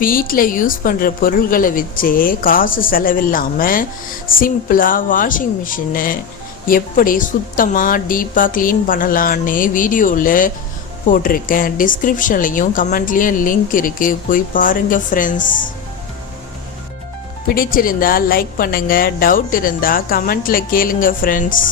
வீட்டில் யூஸ் பண்ணுற பொருள்களை வச்சே காசு செலவில்லாமல் சிம்பிளாக வாஷிங் மிஷினை எப்படி சுத்தமாக டீப்பாக க்ளீன் பண்ணலான்னு வீடியோவில் போட்டிருக்கேன். டிஸ்கிரிப்ஷன்லேயும் கமெண்ட்லேயும் லிங்க் இருக்குது, போய் பாருங்கள் ஃப்ரெண்ட்ஸ். பிடிச்சிருந்தா லைக் பண்ணுங்கள், டவுட் இருந்தால் கமெண்ட்டில் கேளுங்க ஃப்ரெண்ட்ஸ்.